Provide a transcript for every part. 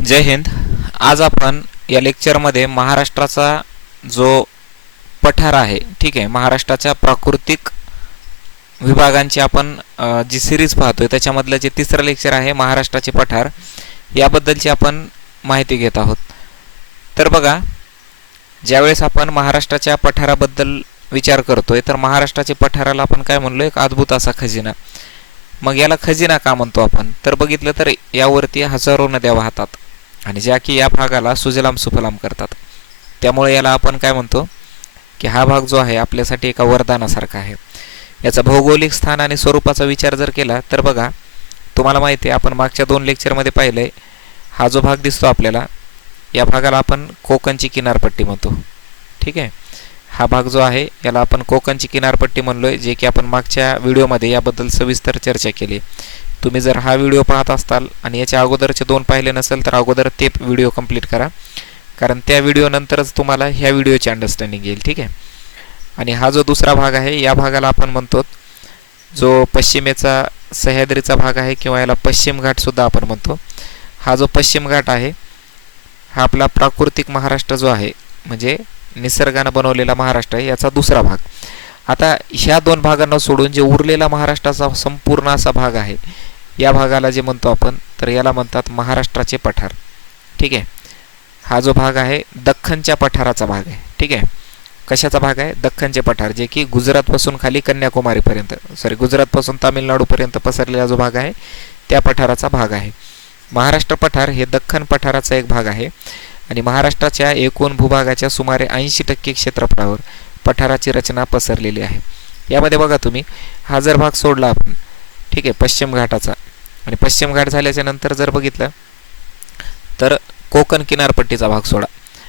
जय हिंद. आज आपण या लेक्चरमध्ये महाराष्ट्राचा जो पठार आहे ठीक आहे महाराष्ट्राच्या प्राकृतिक विभागांची आपण जी सिरीज पाहतोय त्याच्यामधलं जे तिसरं लेक्चर आहे महाराष्ट्राचे पठार याबद्दलची आपण माहिती घेत आहोत. तर बघा ज्यावेळेस आपण महाराष्ट्राच्या पठाराबद्दल विचार करतोय तर महाराष्ट्राच्या पठाराला आपण काय म्हणलो एक अद्भुत असा खजिना. मग याला खजिना का म्हणतो आपण? तर बघितलं तर यावरती हजारो नद्या वाहतात. आणि ज्या की या भागाला सुजलाम सुफलाम करतात. त्यामुळे याला आपण काय म्हणतो? की हा भाग जो आहे आपल्यासाठी एका वरदानासारखा आहे. याचा भौगोलिक स्थान आणि स्वरूपाचा विचार जर केला तर बघा तुम्हाला माहिती आहे आपण मागच्या दोन लेक्चरमध्ये पाहिलं आहे हा जो भाग दिसतो आपल्याला या भागाला आपण कोकणची किनारपट्टी म्हणतो. ठीक आहे? हा भाग जो आहे याला आपण कोकणची किनारपट्टी म्हणलो आहे जे की आपण मागच्या व्हिडिओमध्ये याबद्दल सविस्तर चर्चा केली. तुम्ही जर हा व्हिडिओ पाहत असाल आणि याच्या अगोदरचे दोन पाहिले नसेल तर अगोदर ते व्हिडिओ कंप्लीट करा. कारण त्या व्हिडिओनंतरच तुम्हाला ह्या व्हिडिओची अंडरस्टँडिंग येईल ठीक आहे? आणि हा जो दुसरा भाग आहे या भागाला आपण म्हणतो जो पश्चिमेचा सह्याद्रीचा भाग आहे किंवा याला पश्चिम घाटसुद्धा आपण म्हणतो. हा जो पश्चिम घाट आहे हा आपला प्राकृतिक महाराष्ट्र जो आहे म्हणजे निसर्गानं बनवलेला महाराष्ट्र आहे याचा दुसरा भाग. आता ह्या दोन भागांना सोडून जे उरलेला महाराष्ट्राचा संपूर्ण असा भाग आहे या भागाला जे म्हणतो आपण तर याला म्हणतात महाराष्ट्राचे पठार. ठीक आहे? हा जो भाग आहे दख्खनच्या पठाराचा भाग आहे. ठीक आहे? कशाचा भाग आहे? दख्खनचे पठार जे की गुजरातपासून खाली कन्याकुमारीपर्यंत सॉरी गुजरातपासून तामिळनाडूपर्यंत पसरलेला जो भाग आहे त्या पठाराचा भाग आहे. महाराष्ट्र पठार हे दख्खन पठाराचा एक भाग आहे आणि महाराष्ट्राच्या एकूण भूभागाच्या सुमारे ऐंशी टक्के क्षेत्रफळावर पठाराची रचना पसरलेली आहे. यामध्ये बघा तुम्ही हा जर भाग सोडला आपण ठीक आहे पश्चिम घाटाचा. आणि पश्चिम घाट झाल्याच्यानंतर जर बघितलं तर कोकण किनारपट्टीचा भाग सोडा.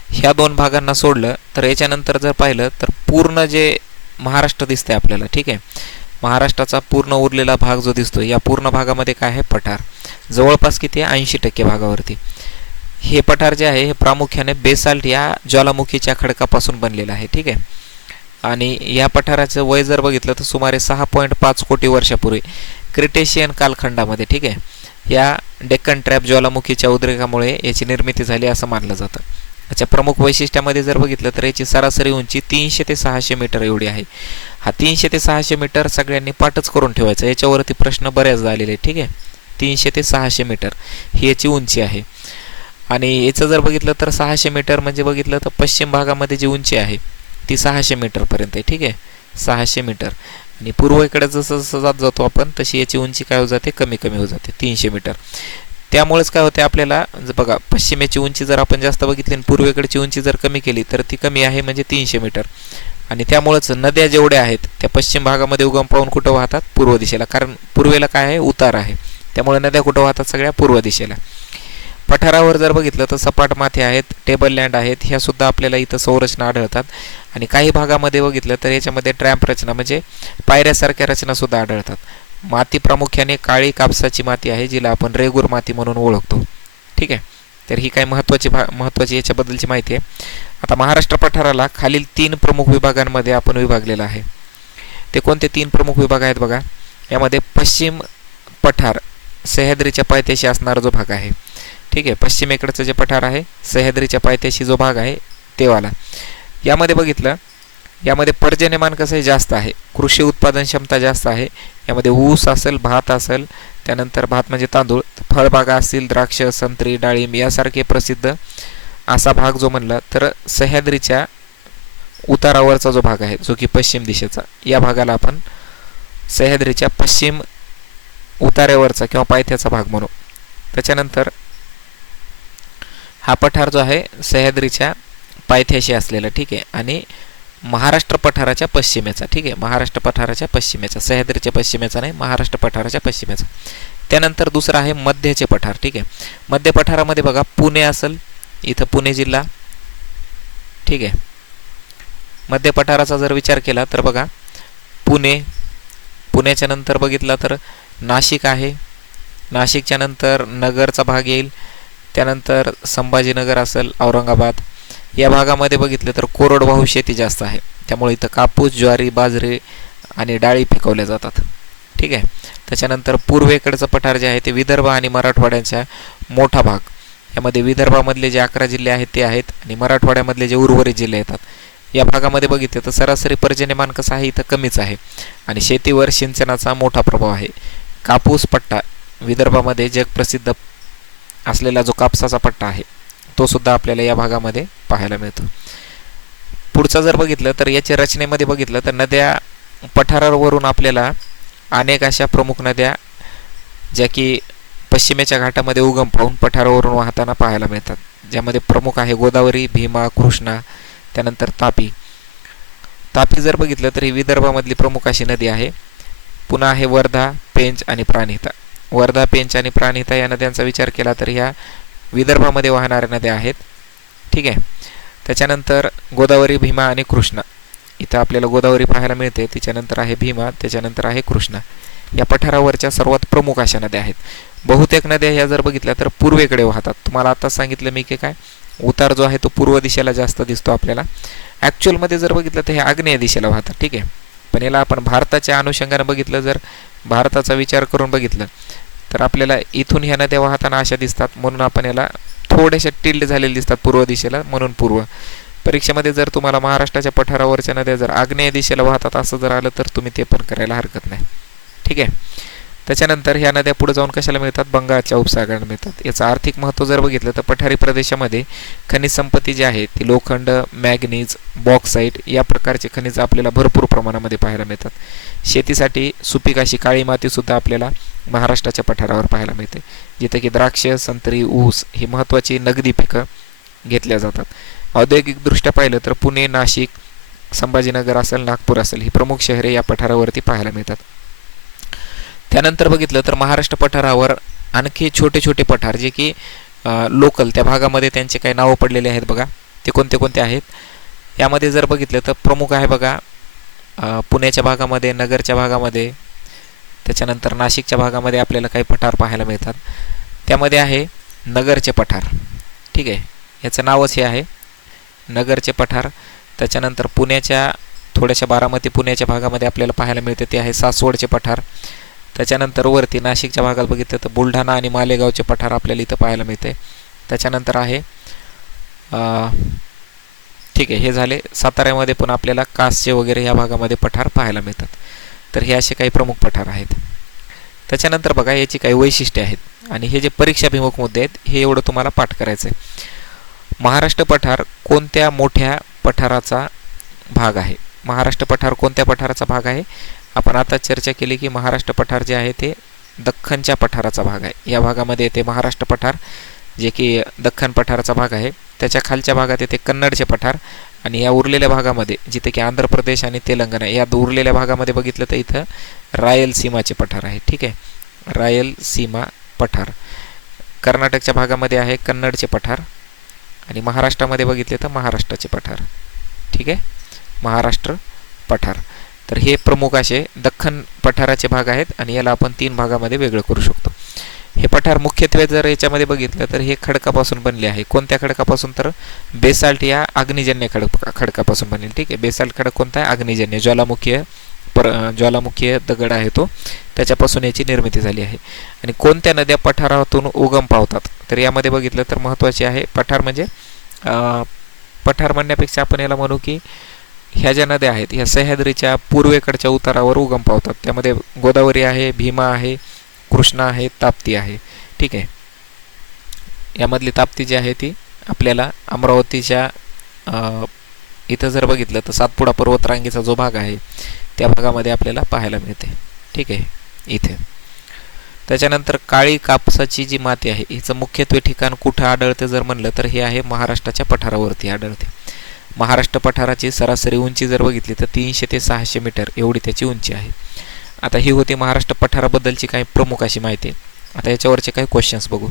ह्या दोन भागांना सोडलं तर याच्यानंतर जर पाहिलं तर पूर्ण जे महाराष्ट्र दिसतंय आपल्याला ठीक आहे. महाराष्ट्राचा पूर्ण उरलेला भाग जो दिसतो या पूर्ण भागामध्ये काय आहे? पठार. जवळपास किती आहे? ऐंशी टक्के भागावरती. हे पठार जे आहे हे प्रामुख्याने बेसाल्ट या ज्वालामुखीच्या खडकापासून बनलेलं आहे ठीक आहे. आणि या पठाराचं वय जर बघितलं तर सुमारे सहा पॉईंट पाच कोटी वर्षापूर्वी. क्रिटेशियन कालखंडामध्ये ठीक आहे? या डेक्कन ट्रॅप ज्वालामुखीच्या उद्रेकामुळे याची निर्मिती झाली असं मानलं जातं. अच्छा प्रमुख वैशिष्ट्यामध्ये जर बघितलं तर याची सरासरी उंची तीनशे ते सहाशे मीटर एवढी आहे. हा तीनशे ते सहाशे मीटर सगळ्यांनी पाठच करून ठेवायचा. याच्यावरती प्रश्न बऱ्याचदा आलेले ठीक आहे? तीनशे ते सहाशे मीटर. ही याची उंची आहे. आणि याचं जर बघितलं तर सहाशे मीटर म्हणजे बघितलं तर पश्चिम भागामध्ये जी उंची आहे ती सहाशे मीटरपर्यंत आहे ठीक आहे? सहाशे मीटर. आणि पूर्वेकडे जसं जसं जात जातो आपण तशी याची उंची काय होत जाते? कमी कमी होत जाते. तीनशे मीटर. त्यामुळेच काय होते आपल्याला बघा पश्चिमेची उंची जर आपण जास्त बघितली आणि पूर्वेकडची उंची जर कमी केली तर ती कमी आहे म्हणजे तीनशे मीटर. आणि त्यामुळेच नद्या जेवढ्या आहेत त्या पश्चिम भागामध्ये उगम पाहून कुठं वाहतात? पूर्व दिशेला. कारण पूर्वेला काय आहे? उतार आहे. त्यामुळे नद्या कुठं वाहतात सगळ्या? पूर्व दिशेला. पठारावर जर बघितलं तर सपाट माथे आहेत टेबल लँड आहेत ह्या सुद्धा आपल्याला इथं संरचना आढळतात. आणि काही भागामध्ये बघितलं तर याच्यामध्ये ट्रॅम्प रचना म्हणजे पायऱ्यासारख्या रचना सुद्धा आढळतात. माती प्रामुख्याने काळी कापसाची माती आहे जिला आपण रेगूर माती म्हणून ओळखतो. ठीक आहे? तर ही काही महत्त्वाची भा महत्त्वाची याच्याबद्दलची माहिती आहे. आता महाराष्ट्र पठाराला खालील तीन प्रमुख विभागांमध्ये आपण विभागलेलं आहे. ते कोणते तीन प्रमुख विभाग आहेत बघा? यामध्ये पश्चिम पठार सह्याद्रीच्या पायथ्याशी असणारा जो भाग आहे. ठीक आहे. पश्चिमेकडचं जे पठार आहे सह्याद्रीच्या पायथ्याशी जो भाग आहे तेवाला. यामध्ये बघितलं यामध्ये पर्जन्यमान कसं आहे जास्त आहे. कृषी उत्पादन क्षमता जास्त आहे. यामध्ये ऊस असेल भात असेल त्यानंतर भात म्हणजे तांदूळ फळबागा असतील द्राक्ष संत्री डाळिंब यासारखे प्रसिद्ध असा भाग जो म्हणला तर सह्याद्रीच्या उतारावरचा जो भाग आहे जो की पश्चिम दिशेचा या भागाला आपण सह्याद्रीच्या पश्चिम उतार्यावरचा किंवा पायथ्याचा भाग म्हणू. त्याच्यानंतर हा पठार जो आहे सह्याद्रीच्या पायथ्याशी असलेला ठीक आहे? आणि महाराष्ट्र पठाराच्या पश्चिमेचा ठीक आहे? महाराष्ट्र पठाराच्या पश्चिमेचा सह्याद्रीच्या पश्चिमेचा नाही महाराष्ट्र पठाराच्या पश्चिमेचा. त्यानंतर दुसरा आहे मध्याचे पठार ठीक आहे? मध्य पठारामध्ये बघा पुणे असेल इथं पुणे जिल्हा ठीक आहे? मध्य पठाराचा जर विचार केला तर बघा पुणे पुण्याच्या नंतर बघितला तर नाशिक आहे. नाशिकच्या नंतर नगरचा भाग येईल. त्यानंतर संभाजीनगर असेल औरंगाबाद. या भागामध्ये बघितलं तर कोरडवाहू शेती जास्त आहे. त्यामुळे इथं कापूस ज्वारी बाजरी आणि डाळी पिकवल्या जातात. ठीक आहे? त्याच्यानंतर पूर्वेकडचं पठार जे आहे ते विदर्भ आणि मराठवाड्याचा मोठा भाग. यामध्ये विदर्भामधले जे अकरा जिल्हे आहेत ते आहेत आणि मराठवाड्यामधले जे उर्वरित जिल्हे येतात. या भागामध्ये बघितलं तर सरासरी पर्जन्यमान कसं आहे? इथं कमीच आहे. आणि शेतीवर सिंचनाचा मोठा प्रभाव आहे. कापूस पट्टा विदर्भामध्ये जगप्रसिद्ध असलेला जो कापसाचा पट्टा आहे तो सुद्धा आपल्याला या भागामध्ये पाहायला मिळतो. पुढचं जर बघितलं तर याच्या रचनेमध्ये बघितलं तर नद्या पठारावरून आपल्याला अनेक अशा प्रमुख नद्या ज्या की पश्चिमेच्या घाटामध्ये उगम पाहून पठारावरून वाहताना पाहायला मिळतात. ज्यामध्ये प्रमुख आहे गोदावरी भीमा कृष्णा त्यानंतर तापी. तापी जर बघितलं तर ही विदर्भामधली प्रमुख अशी नदी आहे. पुन्हा आहे वर्धा पेंच आणि प्राणहिता. वर्धा पेंच आणि प्राणहिता या नद्यांचा विचार केला तर ह्या विदर्भामध्ये वाहणाऱ्या नद्या आहेत. ठीक आहे? त्याच्यानंतर गोदावरी भीमा आणि कृष्णा. इथं आपल्याला गोदावरी पाहायला मिळते. त्याच्यानंतर आहे भीमा त्याच्यानंतर आहे कृष्णा. या पठारावरच्या सर्वात प्रमुख अशा नद्या आहेत. बहुतेक नद्या ह्या जर बघितल्या तर पूर्वेकडे वाहतात. तुम्हाला आताच सांगितलं मी की काय? उतार जो आहे तो पूर्व दिशेला जास्त दिसतो आपल्याला. ॲक्च्युअलमध्ये जर बघितलं तर हे आग्नेय दिशेला वाहतात. ठीक आहे? पण याला आपण भारताच्या अनुषंगाने बघितलं जर भारताचा विचार करून बघितलं तर आपल्याला इथून ह्या नद्या वाहताना अशा दिसतात म्हणून आपण याला थोड्याशा टिल्ड झालेल्या दिसतात पूर्व दिशेला म्हणून पूर्व. परीक्षेमध्ये जर तुम्हाला महाराष्ट्राच्या पठारावरच्या नद्या जर आग्नेय दिशेला वाहतात असं जर आलं तर तुम्ही ते पण करायला हरकत नाही. ठीक आहे? त्याच्यानंतर ह्या नद्या पुढे जाऊन कशाला मिळतात? बंगालच्या उपसागराला मिळतात. याचं आर्थिक महत्त्व जर बघितलं तर पठारी प्रदेशामध्ये खनिज संपत्ती जी आहे ती लोखंड मॅग्नीज बॉक्साईट या प्रकारचे खनिज आपल्याला भरपूर प्रमाणामध्ये पाहायला मिळतात. शेतीसाठी सुपीक अशी काळी मातीसुद्धा आपल्याला महाराष्ट्राच्या पठारावर पाहायला मिळते जिथे की द्राक्ष संत्री ऊस ही महत्त्वाची नगदी पिकं घेतल्या जातात. औद्योगिकदृष्ट्या पाहिलं तर पुणे नाशिक संभाजीनगर असेल नागपूर असेल ही प्रमुख शहरे या पठारावरती पाहायला मिळतात. त्यानंतर बघितलं तर महाराष्ट्र पठारावर आणखी छोटे छोटे पठार जे की लोकल त्या भागामध्ये त्यांचे काही नावं पडलेले आहेत बघा. ते कोणते कोणते आहेत? यामध्ये जर बघितलं तर प्रमुख आहे बघा पुण्याच्या भागामध्ये नगरच्या भागामध्ये त्याच्यानंतर नाशिकच्या भागामध्ये आपल्याला काही पठार पाहायला मिळतात. त्यामध्ये आहे नगरचे पठार. ठीक आहे? याचं नावच हे आहे. नगरचे पठार. त्याच्यानंतर पुण्याच्या थोड्याशा बारामती पुण्याच्या भागामध्ये आपल्याला पाहायला मिळते ते आहे सासवडचे पठार. त्याच्यानंतर वरती नाशिकच्या भागात बघितलं तर बुलढाणा आणि मालेगावचे पठार आपल्याला इथं पाहायला मिळते. त्याच्यानंतर आहे ठीक आहे हे झाले. साताऱ्यामध्ये पण आपल्याला कासचे वगैरे ह्या भागामध्ये पठार पाहायला मिळतात. तर हे असे काही प्रमुख पठार आहेत. त्याच्यानंतर बघा याची काही वैशिष्ट्ये आहेत. आणि हे जे परीक्षाभिमुख मुद्दे आहेत हे एवढं तुम्हाला पाठ करायचं आहे महाराष्ट्र पठार कोणत्या मोठ्या पठाराचा भाग आहे? महाराष्ट्र पठार कोणत्या पठाराचा भाग आहे? आपण आता चर्चा केली की महाराष्ट्र पठार जे आहे ते दख्खनच्या पठाराचा भाग आहे. या भागामध्ये येते महाराष्ट्र पठार जे की दख्खन पठाराचा भाग आहे. त्याच्या खालच्या भागात येते कन्नडचे पठार. आणि या उरलेल्या भागामध्ये जिथे की आंध्र प्रदेश आणि तेलंगणा या उरलेल्या भागामध्ये बघितलं तर इथं रायलसीमाचे पठार आहे. ठीक आहे? रायलसीमा पठार. कर्नाटकच्या भागामध्ये आहे कन्नडचे पठार आणि महाराष्ट्रामध्ये बघितले तर महाराष्ट्राचे पठार. ठीक आहे? महाराष्ट्र पठार. तर हे प्रमुख असे दख्खन पठाराचे भाग आहेत आणि याला आपण तीन भागामध्ये वेगळं करू शकतो. हे पठार मुख्यत्वे जर याच्यामध्ये बघितलं तर हे खडकापासून बनले आहे. कोणत्या खडकापासून? तर बेसाल्ट या अग्निजन्य खडक खडकापासून बनेल ठीक आहे? बेसाल्ट खडक कोणता आहे? अग्निजन्य ज्वालामुखीय पर ज्वालामुखीय दगड आहे तो. त्याच्यापासून याची निर्मिती झाली आहे. आणि कोणत्या नद्या पठारातून उगम पावतात? तर यामध्ये बघितलं तर महत्त्वाचे आहे पठार म्हणजे पठार म्हणण्यापेक्षा आपण याला म्हणू की ह्या ज्या नद्या आहेत ह्या सह्याद्रीच्या पूर्वेकडच्या उतारावर उगम पावतात. त्यामध्ये गोदावरी आहे भीमा आहे कृष्णा आहे ताप्ती आहे. ठीक आहे? यामधली ताप्ती जी आहे ती आपल्याला अमरावतीच्या इथं जर बघितलं तर सातपुडा पर्वतरांगेचा जो भाग आहे त्या भागामध्ये आपल्याला पाहायला मिळते. ठीक आहे? इथे. त्याच्यानंतर काळी कापसाची जी माती आहे हिचं मुख्यत्वे ठिकाण कुठं आढळते जर म्हणलं तर हे आहे महाराष्ट्राच्या पठारावरती आढळते. महाराष्ट्र पठाराची सरासरी उंची जर बघितली तर तीनशे ते सहाशे मीटर एवढी त्याची उंची आहे. आता ही होती महाराष्ट्र पठाराबद्दलची काही प्रमुख अशी माहिती. आता याच्यावरचे काही क्वेश्चन्स बघू.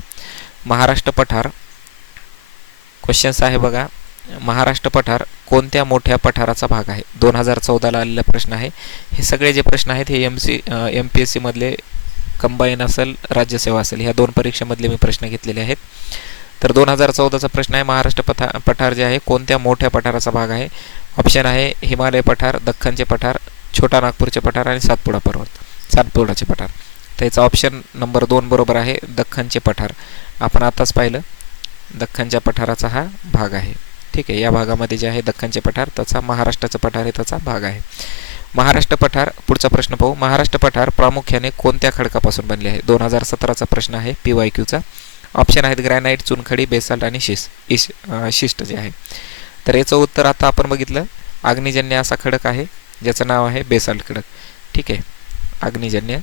महाराष्ट्र पठार क्वेश्चन्स आहे बघा. महाराष्ट्र पठार कोणत्या मोठ्या पठाराचा भाग आहे? दोन हजार चौदाला आलेला प्रश्न आहे. हे सगळे जे प्रश्न आहेत हे M C M P S सीमधले combine असेल राज्यसेवा असेल ह्या दोन परीक्षेमधले मी प्रश्न घेतलेले आहेत. तर दोन हजार चौदाचा प्रश्न आहे महाराष्ट्र पठा पठार जे आहे कोणत्या मोठ्या पठाराचा भाग आहे? ऑप्शन आहे हिमालय पठार दख्खनचे पठार छोटा नागपूरचे पठार आणि सातपुडा पर्वत सातपुडाचे पठार. तर याचा ऑप्शन नंबर दोन बरोबर आहे दख्खनचे पठार. आपण आताच पाहिलं दख्खनच्या पठाराचा हा भाग आहे. ठीक आहे या भागामध्ये जे आहे दख्खनचे पठार त्याचा महाराष्ट्राचं पठार हे त्याचा भाग आहे. महाराष्ट्र पठार पुढचा प्रश्न पाहू. महाराष्ट्र पठार प्रामुख्याने कोणत्या खडकापासून बनले आहे? दोन हजार सतराचा प्रश्न आहे पी वाय क्यूचा. ऑप्शन आहेत ग्रॅनाईट चुनखडी बेसाल्ट आणि शिस इश शिष्ट जे आहे. तर याचं उत्तर आता आपण बघितलं. अग्निजन्य असा खडक आहे. ज्याचं नाव आहे बेसाल्ट खडक. ठीक आहे. अग्निजन्य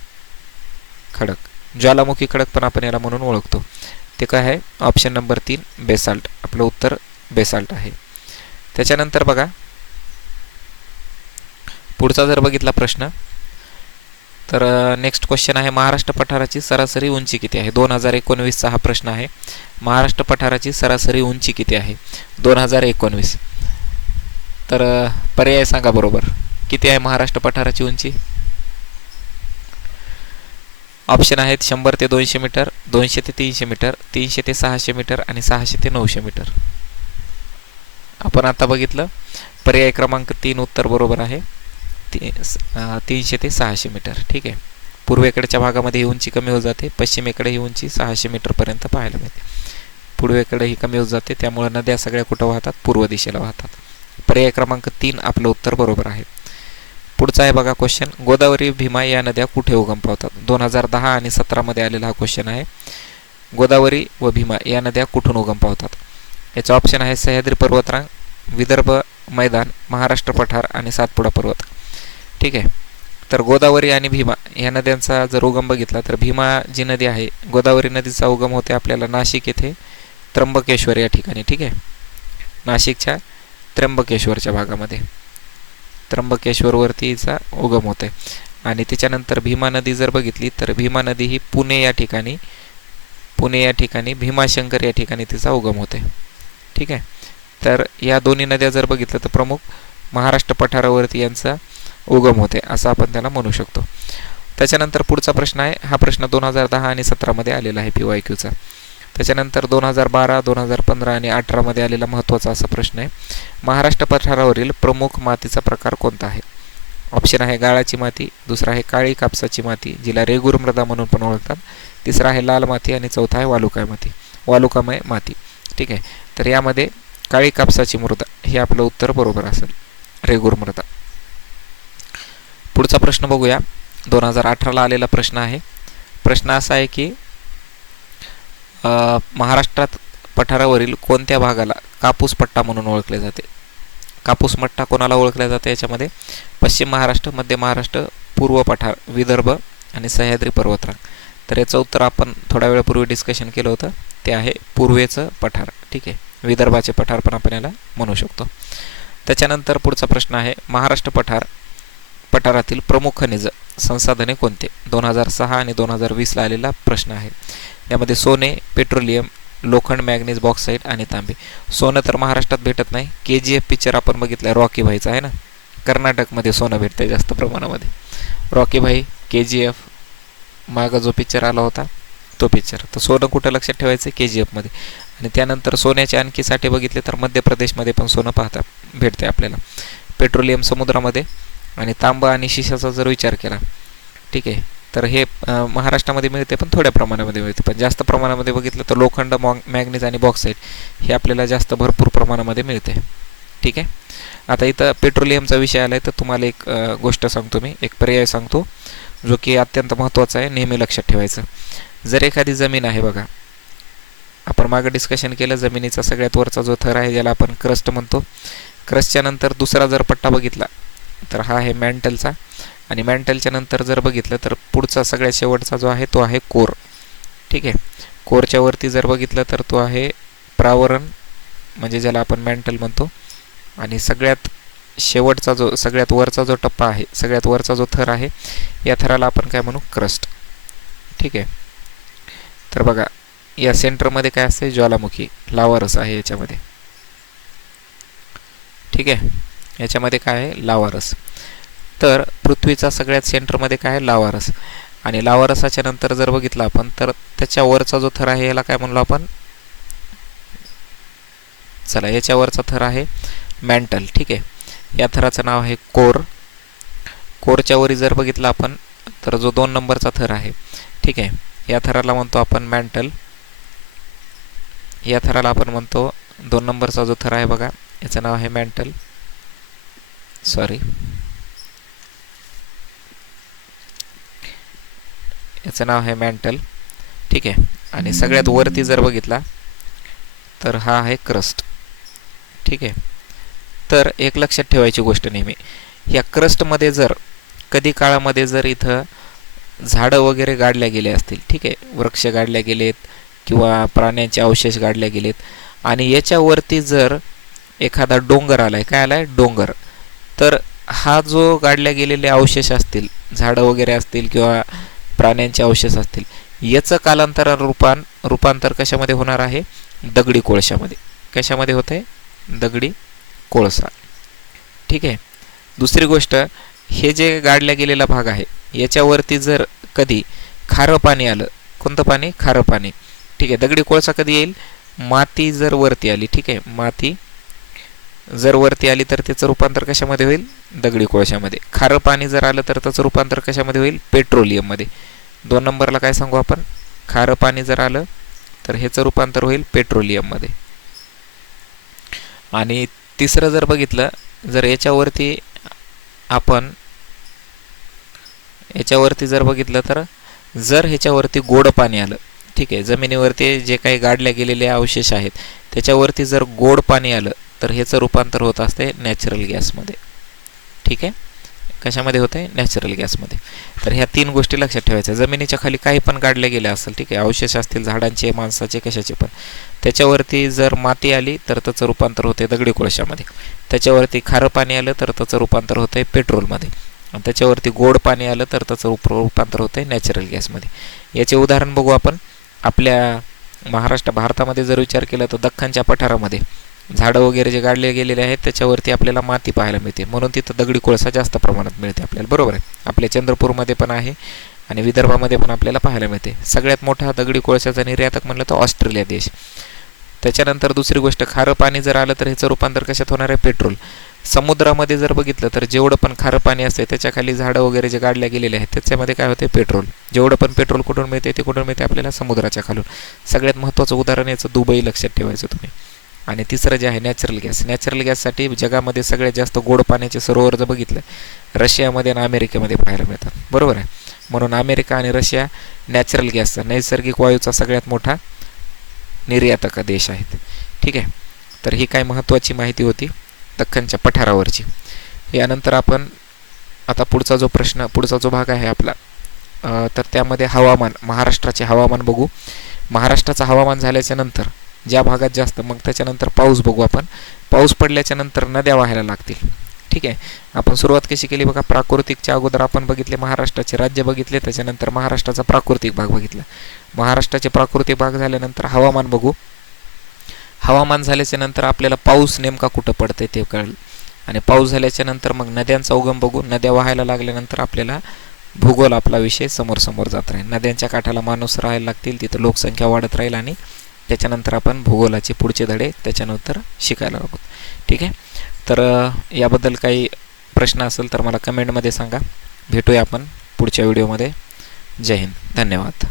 खडक. ज्वालामुखी खडक पण आपण याला म्हणून ओळखतो. ते काय आहे? ऑप्शन नंबर तीन बेसाल्ट. आपलं उत्तर बेसाल्ट आहे. त्याच्यानंतर बघा. पुढचा जर बघितला प्रश्न तर नेक्स्ट क्वेश्चन आहे महाराष्ट्र पठाराची सरासरी उंची किती आहे? दोन हजार एकोणवीसचा हा प्रश्न आहे. महाराष्ट्र पठाराची सरासरी उंची किती आहे? दोन हजार एकोणवीस. तर पर्याय सांगा बरोबर. किती आहे महाराष्ट्र पठाराची उंची? ऑप्शन आहेत शंभर ते दोनशे मीटर दोनशे ते तीनशे मीटर तीनशे ते सहाशे मीटर आणि सहाशे ते नऊशे मीटर. आपण आता बघितलं पर्याय क्रमांक तीन उत्तर बरोबर आहे. ती तीनशे ते सहाशे मीटर ठीक आहे. पूर्वेकडच्या भागामध्ये ही उंची कमी होत जाते पश्चिमेकडे ही उंची सहाशे मीटरपर्यंत पाहायला मिळते. पूर्वेकडे ही कमी होत जाते त्यामुळे नद्या सगळ्या कुठं वाहतात? पूर्व दिशेला वाहतात. पर्याय क्रमांक तीन आपलं उत्तर बरोबर आहे. पुढचा आहे बघा क्वेश्चन गोदावरी भीमा या नद्या कुठे उगम पावतात? दोन हजार दहा आणि सतरामध्ये आलेला हा क्वेश्चन आहे. गोदावरी व भीमा या नद्या कुठून उगम पावतात? याचा ऑप्शन आहे सह्याद्री पर्वतरांग विदर्भ मैदान महाराष्ट्र पठार आणि सातपुडा पर्वत. ठीक आहे. तर गोदावरी आणि भीमा या नद्यांचा जर उगम बघितला तर भीमा जी नदी आहे गोदावरी नदीचा उगम होते आपल्याला नाशिक येथे त्र्यंबकेश्वर या ठिकाणी. ठीक आहे. नाशिकच्या त्र्यंबकेश्वरच्या भागामध्ये. त्र्यंबकेश्वरवरती उगम उगम होते आणि त्याच्यानंतर भीमा नदी जर बघितली तर भीमा नदी ही पुणे या ठिकाणी पुणे या ठिकाणी भीमाशंकर या ठिकाणी तिचा उगम होते ठीक आहे? तर या दोन्ही नद्या जर बघितलं तर प्रमुख महाराष्ट्र पठारावरती यांचा उगम होते असं आपण त्याला म्हणू शकतो. त्याच्यानंतर पुढचा प्रश्न आहे. हा प्रश्न दोन हजार दहा आणि सतरामध्ये आलेला आहे पी वाय क्यूचा त्याच्यानंतर दोन हजार बारा दोन हजार पंधरा आणि अठरामध्ये आलेला महत्त्वाचा असा प्रश्न आहे महाराष्ट्र पठारावरील प्रमुख मातीचा प्रकार कोणता आहे? ऑप्शन आहे गाळाची माती दुसरा आहे काळी कापसाची माती जिला रेगूर मृदा म्हणून पण ओळखतात तिसरा आहे लाल माती आणि चौथा आहे वालुकाय माती वालुकामय माती. ठीक आहे तर यामध्ये काळी कापसाची मृदा हे आपलं उत्तर बरोबर असेल रेगूर मृदा. पुढचा प्रश्न बघूया दोन हजार अठराला आलेला प्रश्न आहे प्रश्न असा आहे की महाराष्ट्रात पठारावरील कोणत्या भागाला कापूस पट्टा म्हणून ओळखले जाते? कापूस मट्टा कोणाला ओळखल्या जाते याच्यामध्ये? पश्चिम महाराष्ट्र मध्य महाराष्ट्र पूर्व पठार विदर्भ आणि सह्याद्री पर्वतरांग. तर याचं उत्तर आपण थोड्या वेळापूर्वी डिस्कशन केलं होतं. ते आहे पूर्वेचं पठार. ठीक आहे? विदर्भाचे पठार पण आपण याला म्हणू शकतो. त्याच्यानंतर पुढचा प्रश्न आहे महाराष्ट्र पठार पठारातील प्रमुख खनिज संसाधने कोणते? दोन हजार सहा आणि दोन हजार वीसला आलेला प्रश्न आहे. यामध्ये सोने पेट्रोलियम लोखंड मॅग्नीज बॉक्साईड आणि तांबे. सोनं तर महाराष्ट्रात भेटत नाही. के जी एफ पिक्चर आपण बघितलं रॉकी भाईचा आहे ना? कर्नाटकमध्ये सोनं भेटतं जास्त प्रमाणामध्ये. रॉकी भाई के जी एफ मागं जो पिक्चर आला होता तो पिक्चर तर सोनं कुठं लक्षात ठेवायचं के जी एफमध्ये आणि त्यानंतर सोन्याचे आणखी साठे बघितले तर मध्य प्रदेशमध्ये पण सोनं पाहता भेटते आपल्याला. पेट्रोलियम समुद्रामध्ये आणि तांबा आणि शिशाचा जर विचार केला ठीक आहे तर हे महाराष्ट्रामध्ये मिळते पण थोड्या प्रमाणामध्ये मिळते. पण जास्त प्रमाणामध्ये बघितलं तर लोखंड मॉग मॅग्नीज आणि बॉक्साईड हे आपल्याला जास्त भरपूर प्रमाणामध्ये मिळते. ठीक आहे? आता इथं पेट्रोलियमचा विषय आला आहे तर तुम्हाला एक गोष्ट सांगतो मी. एक पर्याय सांगतो जो की अत्यंत महत्त्वाचा आहे नेहमी लक्षात ठेवायचं. जर एखादी जमीन आहे बघा आपण मागं डिस्कशन केलं जमिनीचा सगळ्यात वरचा जो थर आहे ज्याला आपण क्रस्ट म्हणतो. क्रस्टच्या नंतर दुसरा जर पट्टा बघितला तर हा आहे मॅन्टलचा आणि मॅन्टलच्या नंतर जर बघितलं तर पुढचा सगळ्यात शेवटचा जो आहे तो आहे कोर. ठीक आहे? कोरच्या वरती जर बघितलं तर तो आहे प्रावरण म्हणजे ज्याला आपण मॅन्टल म्हणतो. आणि सगळ्यात शेवटचा जो सगळ्यात वरचा जो टप्पा आहे सगळ्यात वरचा जो थर आहे या थराला आपण काय म्हणू? क्रस्ट. ठीक आहे? तर बघा या सेंटरमध्ये काय असते ज्वालामुखी. लावारस आहे याच्यामध्ये. ठीक आहे? याच्यामध्ये काय आहे? लावारस तर पृथ्वीचा सगळ्यात सेंटरमध्ये काय आहे? लावारस. आणि लावारसाच्या नंतर जर बघितलं आपण तर त्याच्यावरचा जो थर आहे याला काय म्हणलो आपण? चला याच्यावरचा थर आहे मॅन्टल ठीक आहे. या थराचं नाव आहे कोर. कोरच्या वरी जर बघितलं आपण तर जो दोन नंबरचा थर आहे ठीक आहे. या थराला म्हणतो आपण मॅन्टल या थराला आपण म्हणतो दोन नंबरचा जो थर आहे बघा याचं नाव आहे मॅन्टल सॉरी याचं नाव आहे मॅन्टल ठीक आहे? आणि सगळ्यात वरती जर बघितला तर हा आहे क्रस्ट ठीक आहे? तर एक लक्षात ठेवायची गोष्ट नेहमी. या क्रस्टमध्ये जर कधी काळामध्ये जर इथं झाडं वगैरे गाडल्या गेले असतील ठीक आहे? वृक्ष गाडल्या गेलेत किंवा प्राण्यांचे अवशेष गाडल्या गेलेत. आणि याच्यावरती जर एखादा डोंगर आला आहे काय आला आहे डोंगर. तर हा जो गाडल्या गेलेले अवशेष असतील झाडं वगैरे असतील किंवा प्राण्यांचे अवशेष असतील. याचं कालांतरा रूपान रूपांतर कशामध्ये होणार आहे? दगडी कोळशामध्ये. कशामध्ये होत आहे? दगडी कोळसा. ठीक आहे. दुसरी गोष्ट हे जे गाडल्या गेलेला भाग आहे याच्यावरती जर कधी खारं पाणी आलं कोणतं पाणी? खारं पाणी. ठीक आहे. दगडी कोळसा कधी येईल? माती जर वरती आली ठीक आहे. माती जर वरती आली तर त्याचं रूपांतर कशामध्ये होईल? दगडी कोळशामध्ये. खारं पाणी जर आलं तर त्याचं रूपांतर कशामध्ये होईल? पेट्रोलियममध्ये. दोन नंबरला काय सांगू आपण? खारं पाणी जर आलं तर ह्याचं रूपांतर होईल पेट्रोलियममध्ये. आणि तिसरं जर बघितलं जर याच्यावरती आपण याच्यावरती जर बघितलं तर जर ह्याच्यावरती गोड पाणी आलं ठीक आहे जमिनीवरती जे काही गाडल्या गेलेले अवशेष आहेत त्याच्यावरती जर गोड पाणी आलं तर ह्याचं रूपांतर होत असते नॅचरल गॅसमध्ये ठीक आहे? कशामध्ये होते नॅचरल गॅसमध्ये तर ह्या तीन गोष्टी लक्षात ठेवायच्या. जमिनीच्या खाली काही पण काढले गेले असेल ठीक आहे? अवशेष असतील झाडांचे माणसाचे कशाचे पण. त्याच्यावरती जर माती आली तर त्याचं रूपांतर होते दगडी कोळशामध्ये. त्याच्यावरती खारं पाणी आलं तर त्याचं रूपांतर होतं पेट्रोलमध्ये. आणि त्याच्यावरती गोड पाणी आलं तर त्याचं रूप रूपांतर होतं आहे नॅचरल गॅसमध्ये याचे उदाहरण बघू आपण. आपल्या महाराष्ट्र भारतामध्ये जर विचार केला तर दख्खनच्या पठारामध्ये. झाडं वगैरे जे गाडले गेलेले आहेत त्याच्यावरती आपल्याला माती पाहायला मिळते. म्हणून तिथं दगडी कोळसा जास्त प्रमाणात मिळते आपल्याला. बरोबर आहे. आपल्या चंद्रपूरमध्ये पण आहे आणि विदर्भामध्ये पण आपल्याला पाहायला मिळते. सगळ्यात मोठा दगडी कोळशाचा निर्यातक म्हणलं तर ऑस्ट्रेलिया देश. त्याच्यानंतर दुसरी गोष्ट खारं पाणी जर आलं तर ह्याचं रूपांतर कशात होणार आहे? पेट्रोल. समुद्रामध्ये जर बघितलं तर जेवढं पण खारं पाणी असते त्याच्याखाली झाडं वगैरे जे गाडल्या गेलेले आहेत त्याच्यामध्ये काय होते पेट्रोल. जेवढं पण पेट्रोल कुठून मिळते ते कुठून मिळते आपल्याला समुद्राच्या खालून. सगळ्यात महत्त्वाचं उदाहरण याचं दुबई लक्षात ठेवायचं तुम्ही. आणि तिसरं जे आहे नॅचरल गॅस नॅचरल गॅससाठी जगामध्ये सगळ्यात जास्त गोड पाण्याचे सरोवर जर बघितलं रशियामध्ये आणि अमेरिकेमध्ये पाहायला मिळतात. बरोबर आहे? म्हणून अमेरिका आणि रशिया नॅचरल गॅसचा नैसर्गिक वायूचा सगळ्यात मोठा निर्यातक देश आहेत. ठीक आहे? तर ही काय महत्त्वाची माहिती होती? दख्खनच्या पठारावरची. यानंतर आपण आता पुढचा जो प्रश्न पुढचा जो भाग आहे आपला तर त्यामध्ये हवामान महाराष्ट्राचे हवामान बघू. महाराष्ट्राचं हवामान झाल्याच्यानंतर ज्या भागात जास्त मग त्याच्यानंतर पाऊस बघू आपण. पाऊस पडल्याच्या नंतर नद्या वाहायला लागतील. ठीक आहे? आपण सुरुवात कशी केली बघा? प्राकृतिकच्या अगोदर आपण बघितले महाराष्ट्राचे राज्य बघितले त्याच्यानंतर महाराष्ट्राचा प्राकृतिक भाग बघितला. महाराष्ट्राचे प्राकृतिक भाग झाल्यानंतर हवामान बघू. हवामान झाल्याच्यानंतर आपल्याला पाऊस नेमका कुठं पडते ते कळेल. आणि पाऊस झाल्याच्यानंतर मग नद्यांचा उगम बघू. नद्या वाहायला लागल्यानंतर आपल्याला भूगोल आपला विषय समोर समोर जात राहील. नद्यांच्या काठाला माणूस राहायला लागतील तिथं लोकसंख्या वाढत राहील आणि त्याच्यानंतर आपण भूगोलाचे पुढचे धडे त्याच्यानंतर शिकायला लागू ठीक आहे? तर याबद्दल काही प्रश्न असेल तर मला कमेंटमध्ये सांगा. भेटूया आपण पुढच्या व्हिडिओमध्ये. जय हिंद. धन्यवाद.